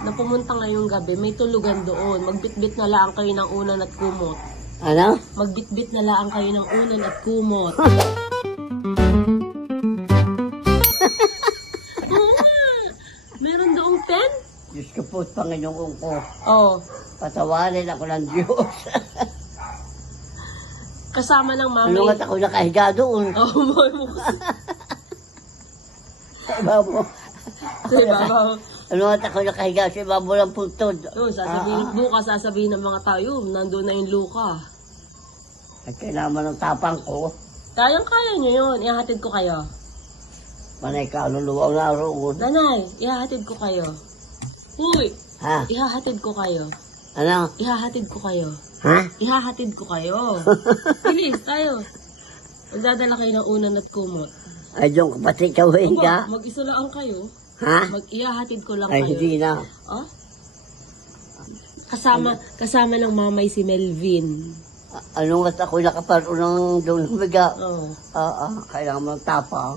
na pumunta ngayong gabi, may tulugan doon. Magbitbit na lang kayo ng unan at kumot. Ano? Magbitbit na lang kayo ng unan at kumot. Meron doong pen? Diyos ko po, Panginoon ko. Oo. Patawarin ako ng Diyos. Kasama ng mami. Lungat ako nakahiga doon. Oo, mo. Babo. Diba? Lungat ako nakahiga sa babo ng puntod. Yun, bukas sasabihin ng mga tayo, nandun na yung luka. At kailangan ng tapang ko. Kayang-kaya nyo yun. Ihahatid ko kayo. Panay ka, luluwaw na roon. Nanay, ihahatid ko kayo. Uy, Ha? ihahatid ko kayo. Ano? Ihahatid ko kayo. Ha? Ihahatid ko kayo. Bilis, tayo. Magdadala kayo ng unan at kumot. Ay, yung kapatid ka, Wenga. Mag-isa lang kayo. Ha? Ihahatid ko lang Ay, kayo. hindi na. Oh? Kasama ng mamay si Melvin. Lungat ako nakaparoon ng doon humiga. Oh. Kailangan mo ng tapang.